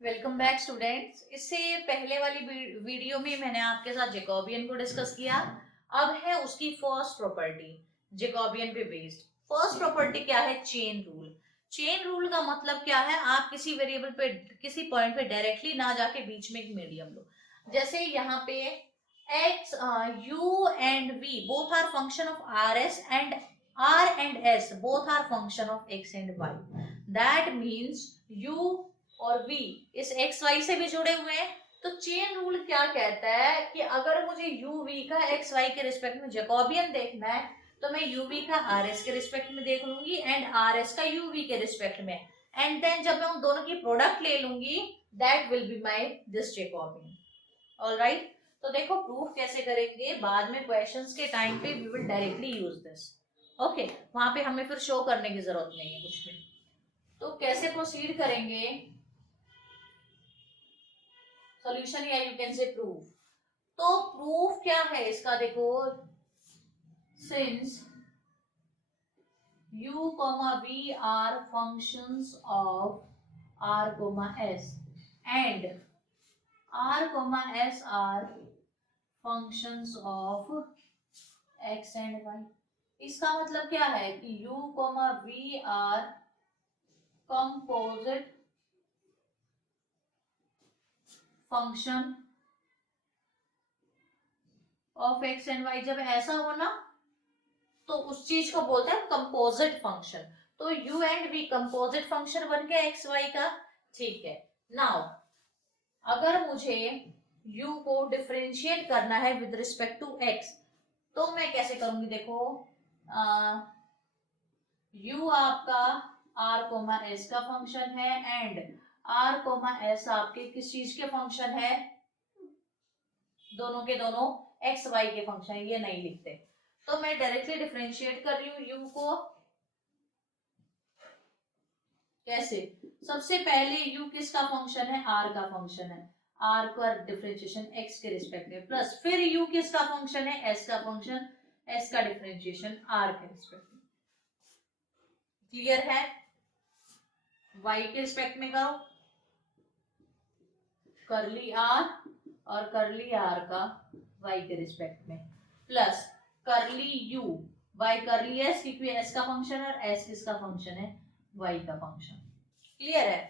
Welcome back students. इससे पहले वाली वीडियो में मैंने आपके साथ जैकोबियन को डिस्कस किया। अब है उसकी फर्स्ट प्रॉपर्टी, जैकोबियन पे बेस्ड। फर्स्ट प्रॉपर्टी क्या है? Chain rule. चेन रूल का मतलब क्या है? आप किसी वेरिएबल पे, किसी पॉइंट पे डायरेक्टली ना जाके बीच में एक मीडियम लो। जैसे यहाँ पे x, u and v both are function of rs and r and s both are function of x and y. That means u और v इस एक्स वाई से भी जुड़े हुए हैं। तो चेन रूल क्या कहता है कि अगर मुझे यू वी का एक्स वाई के रिस्पेक्ट में जैकोबियन देखना है तो मैं यू वी का आर एस के रिस्पेक्ट में देख लूंगी एंड आर एस का यू वी के रिस्पेक्ट में, एंड देन जब मैं उन दोनों की प्रोडक्ट ले लूंगी that will be my this Jacobian. Alright, तो देखो प्रूफ कैसे करेंगे बाद में, क्वेश्चंस के टाइम पे we will directly use this. Okay, वहां पे हमें फिर शो करने की जरूरत नहीं है कुछ भी। तो कैसे प्रोसीड करेंगे? सॉल्यूशन या यू कैन से प्रूफ। तो प्रूफ क्या है इसका? देखो, since u v are functions of r s and r s are functions of x and y। इसका मतलब क्या है कि u v are composite function of x and y। जब ऐसा हो ना तो उस चीज को बोलते हैं कंपोजिट फंक्शन। तो u and v composite function बन गया एक्स वाई का। ठीक है, नाउ अगर मुझे u को डिफरेंशिएट करना है विद रिस्पेक्ट टू x तो मैं कैसे करूंगी? देखो, u आपका r, s का फंक्शन है एंड r, s आपके किस चीज के फंक्शन है? दोनों के दोनों एक्स वाई के फंक्शन है, ये नहीं लिखते। तो मैं डायरेक्टली डिफरेंशिएट कर रही हूँ u को। कैसे? सबसे पहले u किसका फंक्शन है? r का फंक्शन है। r का डिफरेंशिएशन x के रिस्पेक्ट में, प्लस फिर u किसका फंक्शन है? s का फंक्शन, s का डिफरेंशिएशन r के रिस्पेक्ट में। क्लियर है? y के रिस्पेक्ट में करो, करली r और करली r का y के रिस्पेक्ट में, प्लस करली u बाय करली s, क्योंकि s का फंक्शन है और s किसका फंक्शन है? y का फंक्शन। क्लियर है?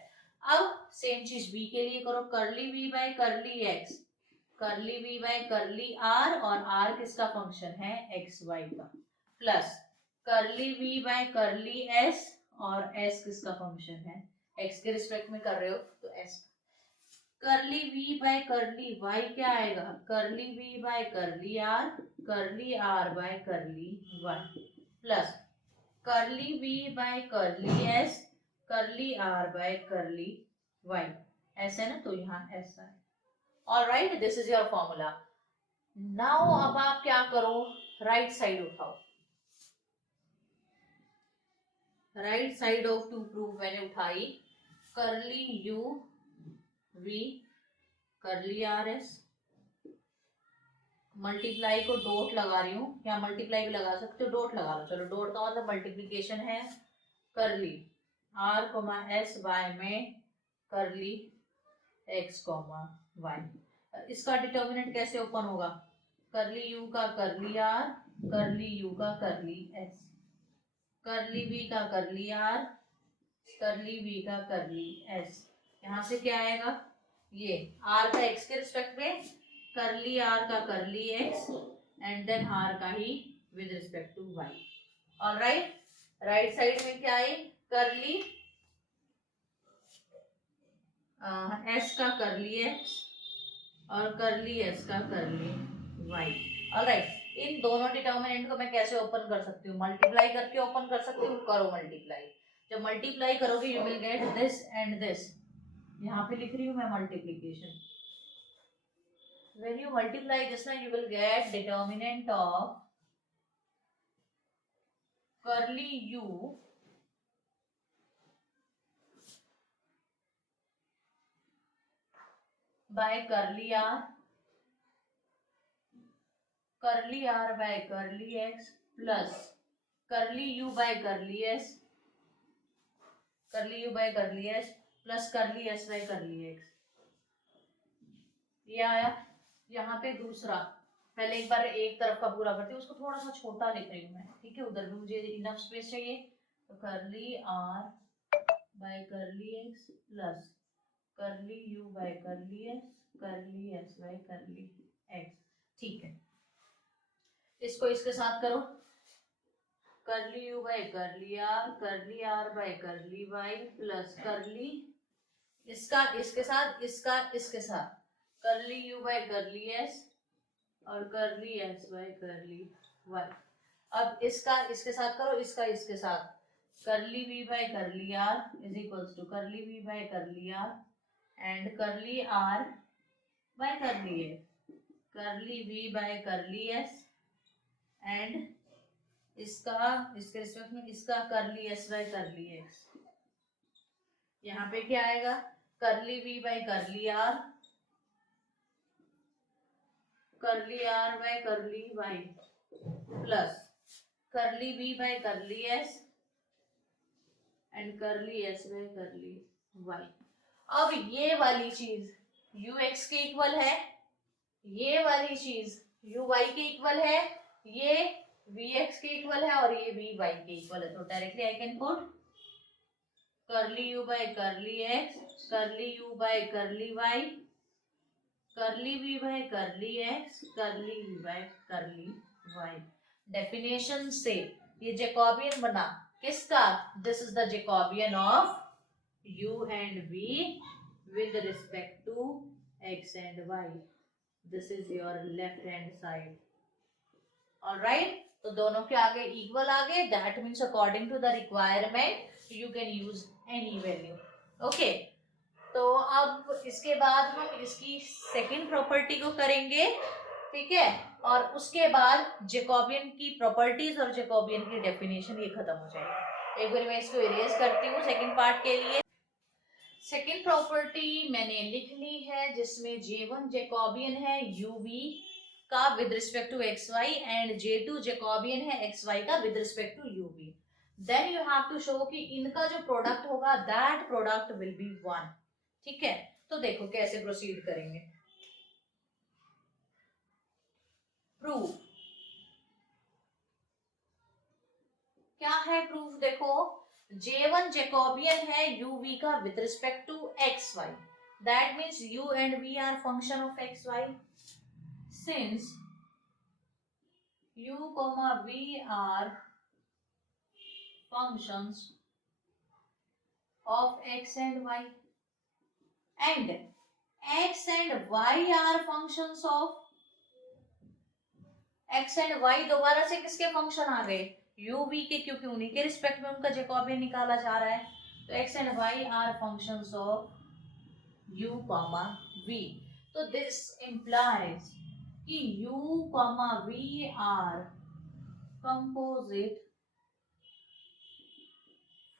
अब सेम चीज v के लिए करो, करली v बाय करली x, करली v बाय करली r और r किसका फंक्शन है? x y का, plus curly v by curly s और s किसका फंक्शन है? x के रिस्पेक्ट में कर रहे हो तो s। करली v बाय करली y क्या आएगा? Curly v by curly r, curly r by curly y, plus curly v by curly s, curly r by curly y। ऐसे ना, तो यहाँ ऐसा है। Alright, this is your formula. Now अब आप क्या करो? राइट साइड उठाओ। Right side of to proof मैंने उठाई, curly u v curly r s, multiply को डॉट लगा रही हूँ, या मल्टीप्लाई भी लगा सकते हो, डॉट लगा लो। चलो, डॉट का मतलब मल्टीप्लीकेशन है। करली r, s बाय में करली x, y। इसका डिटर्मिनेंट कैसे ओपन होगा? करली u का करली r, करली u का करली s, करली v का करली r, करली v का करली s। यहाँ से क्या आएगा? ये r का x के रिस्पेक्ट में, करली r का करली x एंड देन r का ही with respect to y। Alright, right side में क्या है? करली s का करली x और करली s का करली y। ऑलराइट, इन दोनों डिटर्मिनेंट को मैं कैसे ओपन कर सकती हूँ? मल्टीप्लाई करके ओपन कर सकती हूँ। करो मल्टीप्लाई। जब मल्टीप्लाई करोगे you will get this and this. यहाँ पे लिख रही हूँ मैं multiplication. When you multiply this now you will get determinant of curly u by curly r, curly r by curly x plus curly u by curly s, curly u by curly s plus curly s y curly x, ये आया। यहाँ पे दूसरा, पहले एक बार एक तरफ का पूरा करती हूँ, उसको थोड़ा सा छोटा लिख रही हूँ मैं, ठीक है, उधर भी मुझे इनफ स्पेस चाहिए। तो curly are by curly x plus curly u by curly s by curly x, ठीक है। इसको इसके साथ करो, curly u by curly are by curly y plus curly, इसका इसके साथ, इसका इसके साथ, करली यू बाय करली एस और करली एस बाय करली वाई। अब इसका इसके साथ करो, इसका इसके साथ, curly we by curly R is equals to curly we by curly R and curly are by curly S, curly we by curly S and इसका इसके रिस्पेक्ट में इसका करली एस बाय करली एक्स। यहाँ पे क्या आएगा, curly we by curly are by curly y plus curly we by curly S and curly s by curly y. अब ये वाली चीज यू एक्स के इक्वल है, ये वाली चीज यू वाई के इक्वल है, ये वी एक्स के इक्वल है और ये वी वाई के इक्वल है। तो directly I can put curly u by curly x, curly u by curly y, curly we by curly x, curly we by curly y. Definition से ये Jacobian बना किसका, this is the Jacobian of u and v with respect to x and y. This is your left hand side. Alright, तो दोनों के आगे equal आ गए, that means according to the requirement you can use any value. Okay, तो अब इसके बाद हम इसकी सेकंड प्रॉपर्टी को करेंगे, ठीक है, और उसके बाद जैकोबियन की प्रॉपर्टीज और जैकोबियन की डेफिनेशन ये खत्म हो जाएगी। एक बार मैं इसको इरेज करती हूँ सेकंड पार्ट के लिए। सेकेंड प्रॉपर्टी मैंने लिख ली है जिसमें J1 जैकोबियन है uv का with respect to x y and J2 Jacobian है एक्स वाई का with respect to uv। Then you have to show कि इनका जो प्रोडक्ट होगा दैट प्रोडक्ट विल बी 1, ठीक है। तो देखो कैसे प्रोसीड करेंगे। प्रूफ, क्या है प्रूफ, देखो J1 जैकोबियन है uv का with respect to x y, that means u and v are function of x y. Since u, v are functions of x and y and x and y are functions of x and y, दोबारा से किसके function आ गए, u v के, क्योंकि उन्हीं के respect में उनका जैकोबियन निकाला जा रहा है। तो x and y are functions of u, v। तो this implies कि u, v are composite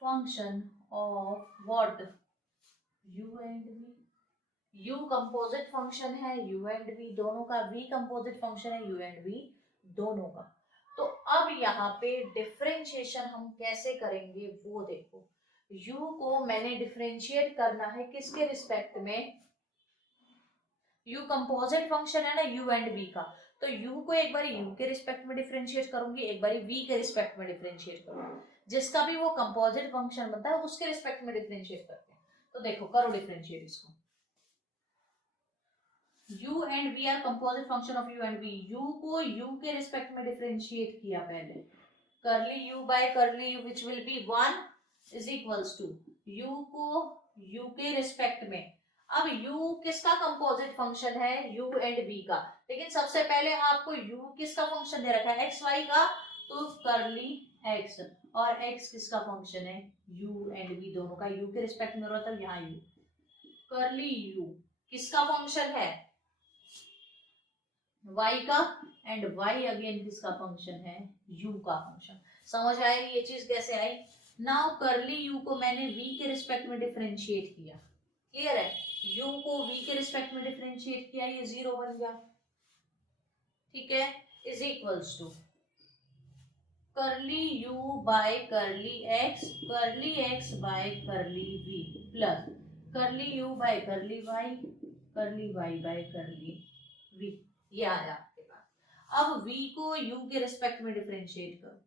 function of what, u and v। u composite function है u and v दोनों का, v कंपोजिट फंक्शन है u and v दोनों का। तो अब यहाँ पे डिफरेंशिएशन हम कैसे करेंगे वो देखो। u को मैंने डिफरेंशिएट करना है किसके रिस्पेक्ट में, u कंपोजिट फंक्शन है ना u and v का, तो u को एक बार u के रिस्पेक्ट में डिफरेंशिएट करूंगी, एक बार v के रिस्पेक्ट में डिफरेंशिएट करूंगी, जिसका भी वो कंपोजिट फंक्शन बनता है उसके रिस्पेक्ट में डिफरेंशिएट करते हैं। तो देखो करो डिफरेंशिएट इसको, u and v are composite function of u and v। u को u के रिस्पेक्ट में डिफरेंशिएट किया पहले, curly u by curly u which will be 1 is equals to u को u के रिस्पेक्ट में। अब u किसका कंपोजिट फंक्शन है, u and v का, लेकिन सबसे पहले आपको u किसका फंक्शन दे रखा है, एक्स वाई का, तो करली x, और x किसका फंक्शन है, u and v दोनों का, u के रिस्पेक्ट में रहा था यहाँ u, करली u किसका फंक्शन है, y का, एंड y अगेन किसका फंक्शन है, u का फंक्शन। समझ आएगी ये चीज कैसे आई। नाउ करली u को मैंने v के रिस्पेक्ट में डिफरेंशिएट किया, क्लियर है, u को v के रिस्पेक्ट में डिफरेंशिएट किया, ये 0 बन गया, ठीक है, is equals to curly u by curly x by curly v plus curly u by curly y, curly y by curly v, ये आया आपके पास। अब v को u के रिस्पेक्ट में डिफरेंशिएट करो,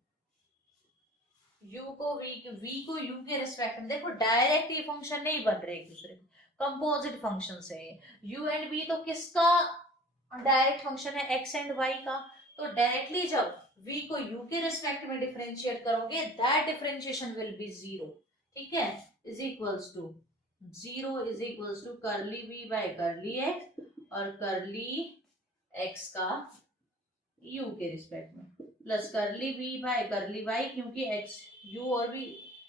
u को v को u के रिस्पेक्ट में, देखो डायरेक्ट ये फंक्शन नहीं बन रहे एक दूसरे, कंपोजिट फंक्शन से। u एंड v तो किसका डायरेक्ट फंक्शन है, x एंड y का, तो डायरेक्टली जब v को u के रिस्पेक्ट में डिफरेंशिएट करोगे that differentiation will be zero, ठीक है, is equals to zero is equals to curly v by curly x और करली x का u के रिस्पेक्ट में, plus curly v by curly y, क्योंकि x u और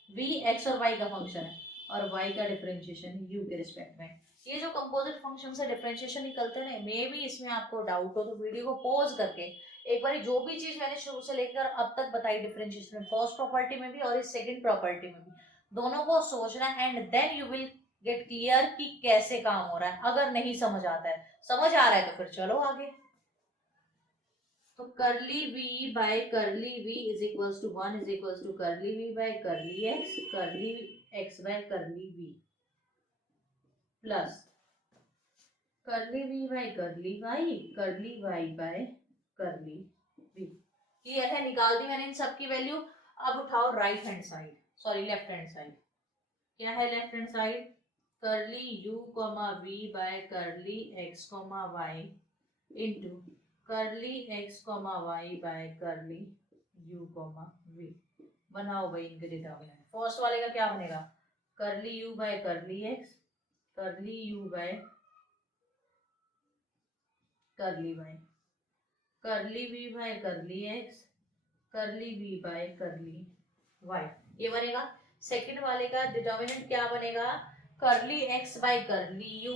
v x और y का फंक्शन है और y का डिफरेंशिएशन u के रिस्पेक्ट में। ये जो कंपोजिट फंक्शन से डिफरेंशिएशन निकलते हैं, मे भी इसमें आपको डाउट हो तो वीडियो को पॉज करके एक बार जो भी चीज मैंने शुरू से लेकर अब तक बताई डिफरेंशिएशन में, फर्स्ट प्रॉपर्टी में भी और इस सेकंड प्रॉपर्टी में भी, दोनों को सोचना and then you will get clear कि कैसे काम हो रहा है। अगर नहीं समझ आता है, समझ आ रहा है तो फिर चलो आगे। तो curly v by curly v is equals to 1 is equals to curly v by curly x by curly v plus curly v by curly y by curly v। Clear है, निकाल दी मैंने इन सब की वैल्यू। अब उठाओ right hand side, sorry left hand side. क्या है left hand side, करली u comma v by curly x comma y into करली x comma y by curly u comma v। बनाओ भाई इनके डिटरमिनेंट। फर्स्ट वाले का क्या बनेगा, करली u बाय करली x, करली u बाय करली y, करली v बाय करली x, करली v बाय करली y, ये बनेगा। सेकंड वाले का डिटरमिनेंट क्या बनेगा, करली x बाय करली u,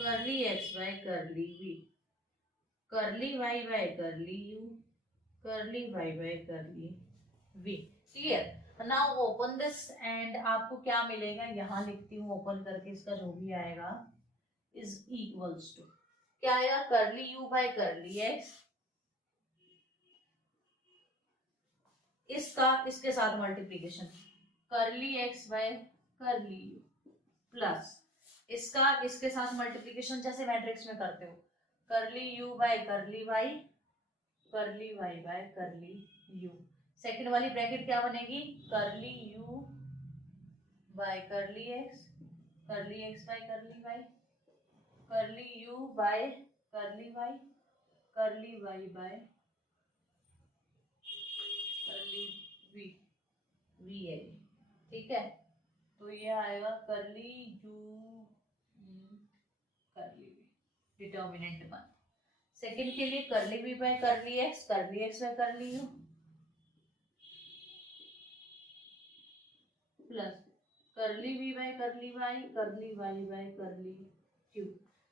करली x बाय करली v, करली y बाय करली u, करली y by curly v। Clear, now open this and आपको क्या मिलेगा, यहां लिखती हूँ ओपन करके, इसका जो भी आएगा इज इक्वल्स टू क्या आएगा, करली u बाय करली x, इसका इसके साथ मल्टीप्लीकेशन, करली x by curly u plus इसका इसके साथ मल्टीप्लीकेशन जैसे मैट्रिक्स में करते हो, करली u बाय करली y, करली y by curly u। Second वाली ब्रैकेट क्या बनेगी, करली u बाय करली x, करली x बाय करली y, करली u बाय करली y, करली y by curly v, v है, ठीक है। तो ये आएगा करली u करली v, डिटर्मिनेंट 1। सेकंड के लिए करली v by curly x by curly u plus curly v by curly y, करली y बाय करली q।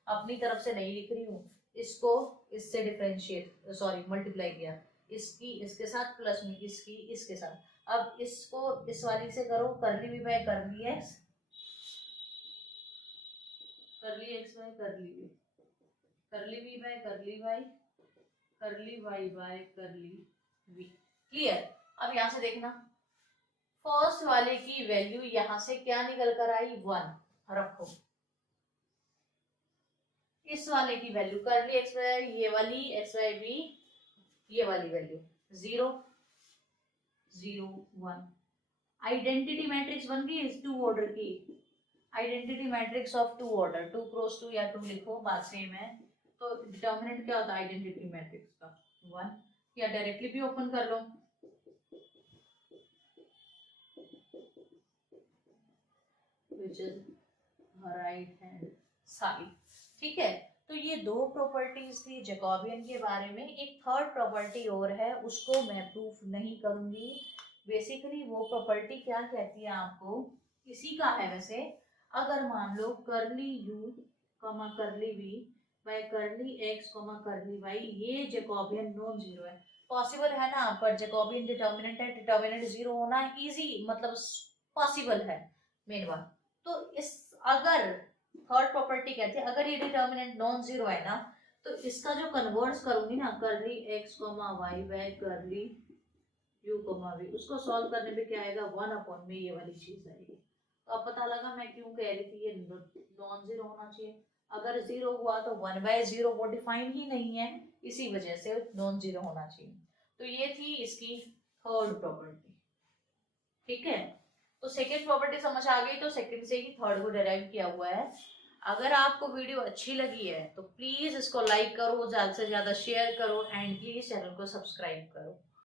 अपनी तरफ से नहीं लिख रही हूँ, इसको इससे डिफरेंशिएट सॉरी मल्टीप्लाई किया, इसकी इसके साथ प्लस में इसकी इसके साथ। अब इसको इस वाली से करो, करली v बाय करली x, करली x बाय करली v, करली v बाय करली y, करली y by curly v। Clear. अब यहां से देखना, फर्स्ट वाले की वैल्यू यहां से क्या निकल कर आई, 1 रखो। इस वाले की वैल्यू करली एक्स बाय ये वाली एक्स बाय बी, ये वाली वैल्यू 0 0 1। आइडेंटिटी मैट्रिक्स बन गई इस 2 ऑर्डर की, identity matrix of 2 order, 2 cross 2 या 2 लिखो, बात सेम है। तो डिटर्मिनेंट क्या होता है आइडेंटिटी मैट्रिक्स का, 1। या डायरेक्टली भी ओपन कर लो, which is right hand side, ठीक है। तो ये 2 प्रॉपर्टीज थी जैकोबियन के बारे में। एक थर्ड प्रॉपर्टी और है, उसको मैं प्रूफ नहीं करूंगी। बेसिकली वो प्रॉपर्टी क्या कहती है आपको, इसी का है वैसे। अगर मान लो करली u कमा करली v बाय करली x कमा करली y, ये जैकोबियन नॉन जीरो है। पॉसिबल है ना, पर जैकोबियन डिटर्मिनेंट है, डिटर्मिनेंट जीरो होना इजी मतलब पॉसिबल है, मेन बात। तो इस अगर थर्ड प्रॉपर्टी कहती है अगर ये डिटर्मिनेंट नॉन जीरो है ना, तो इसका जो कन्वर्ट्स करूंगी ना, करली x y by curly u comma v, उसको सॉल्व करने पे क्या आएगा 1 अपॉन में ये वाली चीज आएगी। तो अब पता लगा मैं क्यों कह रही थी ये नॉन जीरो होना चाहिए। अगर जीरो हुआ तो 1/0 वो डिफाइन ही नहीं है, इसी वजह से नॉन जीरो होना चाहिए। तो ये थी इसकी थर्ड प्रॉपर्टी। ठीक है, तो सेकेंड प्रॉपर्टी समझ आ गई, तो सेकेंड से ही थर्ड को डेराइव किया हुआ है। अगर आपको वीडियो अच्छी लगी है तो प्लीज इसको लाइक करो, ज्यादा से ज्यादा शेयर करो एंड प्लीज चैनल को सब्सक्राइब करो।